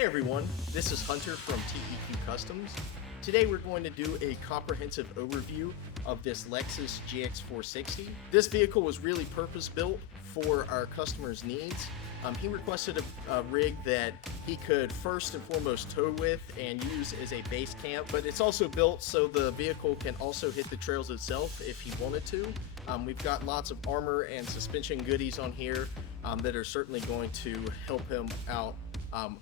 Hey everyone, this is Hunter from TEQ Customs. Today we're going to do a comprehensive overview of this Lexus Gx460. This vehicle was really purpose-built for our customer's needs. He requested a rig that he could first and foremost tow with and use as a base camp, but it's also built so the vehicle can also hit the trails itself if he wanted to. We've got lots of armor and suspension goodies on here that are certainly going to help him out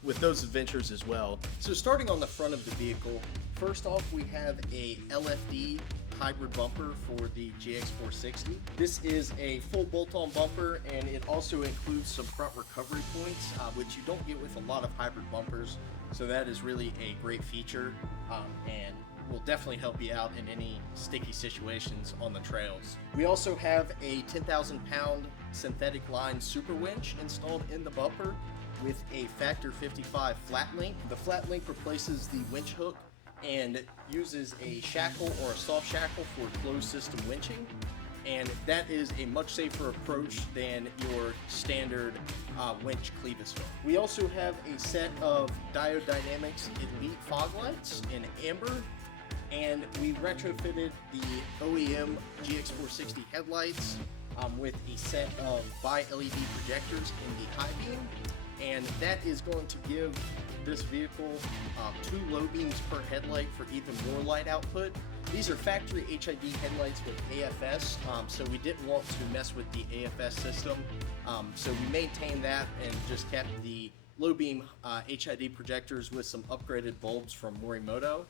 with those adventures as well. So starting on the front of the vehicle, first off we have a LFD hybrid bumper for the Gx460. This is a full bolt-on bumper, and it also includes some front recovery points, which you don't get with a lot of hybrid bumpers. So that is really a great feature and will definitely help you out in any sticky situations on the trails. We also have a 10,000 pound synthetic line super winch installed in the bumper with a factor 55 flat link. The flat link replaces the winch hook and uses a shackle or a soft shackle for closed system winching, and that is a much safer approach than your standard winch clevis hook. We also have a set of Diode Dynamics Elite fog lights in amber, and we retrofitted the OEM Gx460 headlights with a set of bi-LED projectors in the high beam, and that is going to give this vehicle 2 low beams per headlight for even more light output. These are factory HID headlights with AFS, so we didn't want to mess with the AFS system, so we maintained that and just kept the low beam HID projectors with some upgraded bulbs from Morimoto,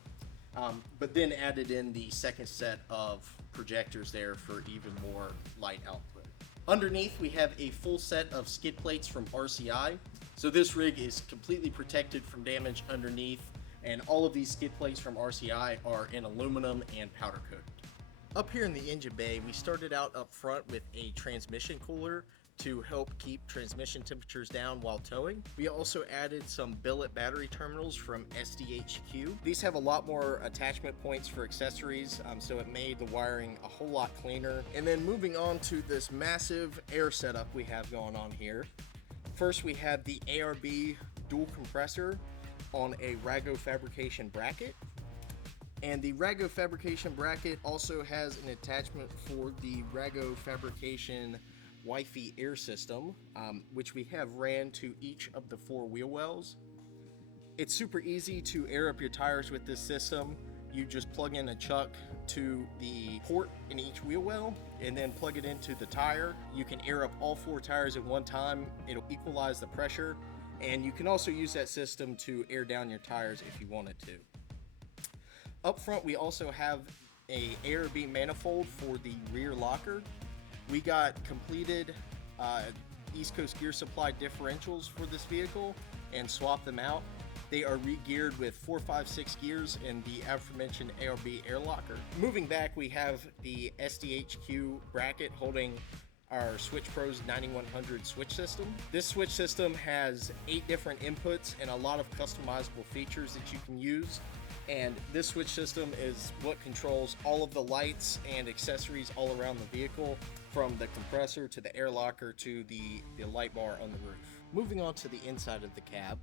but then added in the second set of projectors there for even more light output. Underneath we have a full set of skid plates from RCI. So this rig is completely protected from damage underneath, and all of these skid plates from RCI are in aluminum and powder coated. Up here in the engine bay, we started out up front with a transmission cooler to help keep transmission temperatures down while towing. We also added some billet battery terminals from TEQ. These have a lot more attachment points for accessories, so it made the wiring a whole lot cleaner. And then moving on to this massive air setup we have going on here. First we have the ARB dual compressor on a Rago fabrication bracket. And the Rago fabrication bracket also has an attachment for the Rago fabrication Wi-Fi air system, which we have ran to each of the 4 wheel wells. It's super easy to air up your tires with this system. You just plug in a chuck to the port in each wheel well and then plug it into the tire. You can air up all 4 tires at one time. It'll equalize the pressure, and you can also use that system to air down your tires if you wanted to. Up front we also have a ARB manifold for the rear locker. We got completed East Coast Gear Supply differentials for this vehicle and swapped them out. They are re-geared with 4, 5, 6 gears in the aforementioned ARB air locker. Moving back, we have the SDHQ bracket holding our Switch Pro's 9100 switch system. This switch system has 8 different inputs and a lot of customizable features that you can use. And this switch system is what controls all of the lights and accessories all around the vehicle, from the compressor to the air locker to the light bar on the roof. Moving on to the inside of the cab,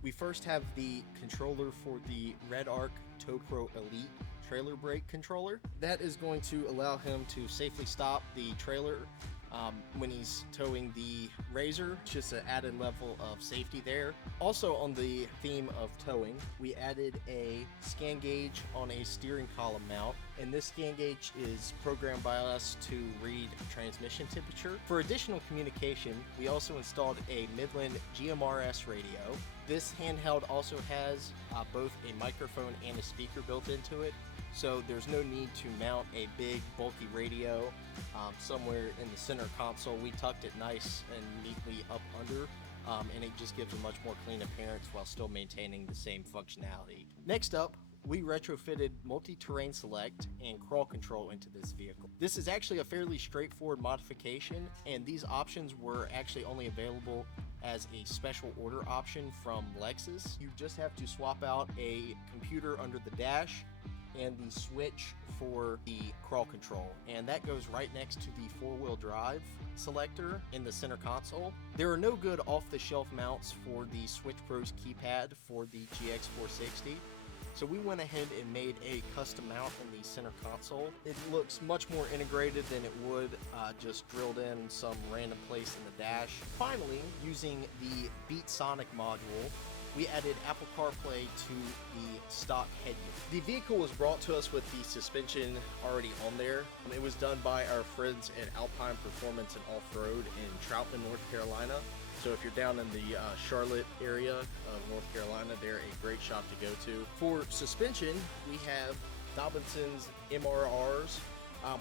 we first have the controller for the Red Arc Tow Pro Elite trailer brake controller. That is going to allow him to safely stop the trailer when he's towing the Razor. Just an added level of safety there. Also, on the theme of towing, we added a scan gauge on a steering column mount, and this scan gauge is programmed by us to read transmission temperature. For additional communication, we also installed a Midland GMRS radio. This handheld also has both a microphone and a speaker built into it, so there's no need to mount a big bulky radio somewhere in the center console. We tucked it nice and neatly up under, and it just gives a much more clean appearance while still maintaining the same functionality. Next up, we retrofitted multi-terrain select and crawl control into this vehicle. This is actually a fairly straightforward modification, and these options were actually only available as a special order option from Lexus. You just have to swap out a computer under the dash and the switch for the crawl control, and that goes right next to the four-wheel drive selector in the center console. There are no good off-the-shelf mounts for the Switch Pro's keypad for the Gx460, so we went ahead and made a custom mount in the center console. It looks much more integrated than it would just drilled in some random place in the dash. Finally, using the Beat Sonic module, we added Apple CarPlay to the stock head unit. The vehicle was brought to us with the suspension already on there. It was done by our friends at Alpine Performance and Off-Road in Troutman, North Carolina. So if you're down in the Charlotte area of North Carolina, they're a great shop to go to. For suspension, we have Dobinson's MRRs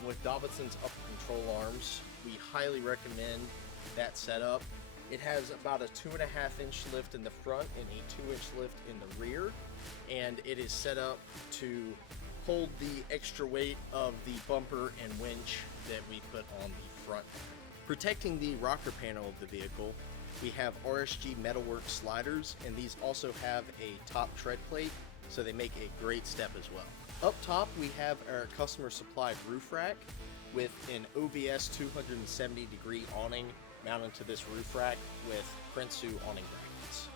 with Dobinson's upper control arms. We highly recommend that setup. It has about a 2.5 inch lift in the front and a 2 inch lift in the rear, and it is set up to hold the extra weight of the bumper and winch that we put on the front. Protecting the rocker panel of the vehicle, we have RSG metalwork sliders, and these also have a top tread plate, so they make a great step as well. Up top, we have our customer supplied roof rack with an OBS 270-degree awning mounted to this roof rack with Prinsu awning brackets.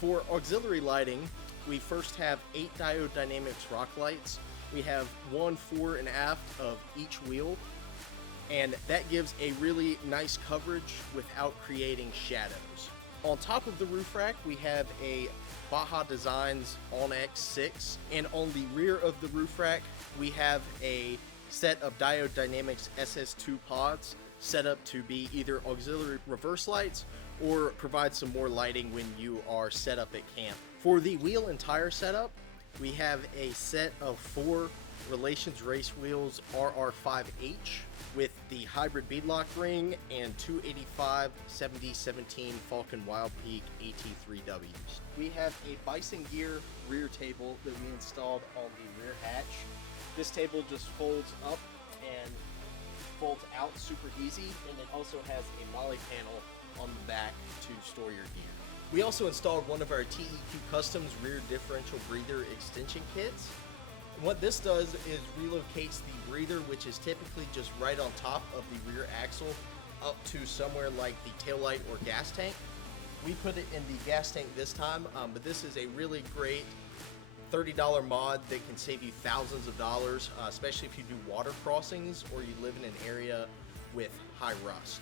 For auxiliary lighting, we first have 8 Diode Dynamics rock lights. We have one fore and aft of each wheel, and that gives a really nice coverage without creating shadows. On top of the roof rack, we have a Baja Designs OnX 6, and on the rear of the roof rack, we have a set of Diode Dynamics SS2 pods set up to be either auxiliary reverse lights or provide some more lighting when you are set up at camp. For the wheel and tire setup, we have a set of 4 Relations Race wheels RR5H with the hybrid beadlock ring and 285 7017 Falcon Wild Peak AT3Ws. We have a Bison Gear rear table that we installed on the rear hatch. This table just folds up and folds out super easy, and it also has a molly panel on the back to store your gear. We also installed one of our TEQ Customs rear differential breather extension kits. And what this does is relocates the breather, which is typically just right on top of the rear axle, up to somewhere like the taillight or gas tank. We put it in the gas tank this time, but this is a really great $30 mod that can save you thousands of dollars, especially if you do water crossings or you live in an area with high rust.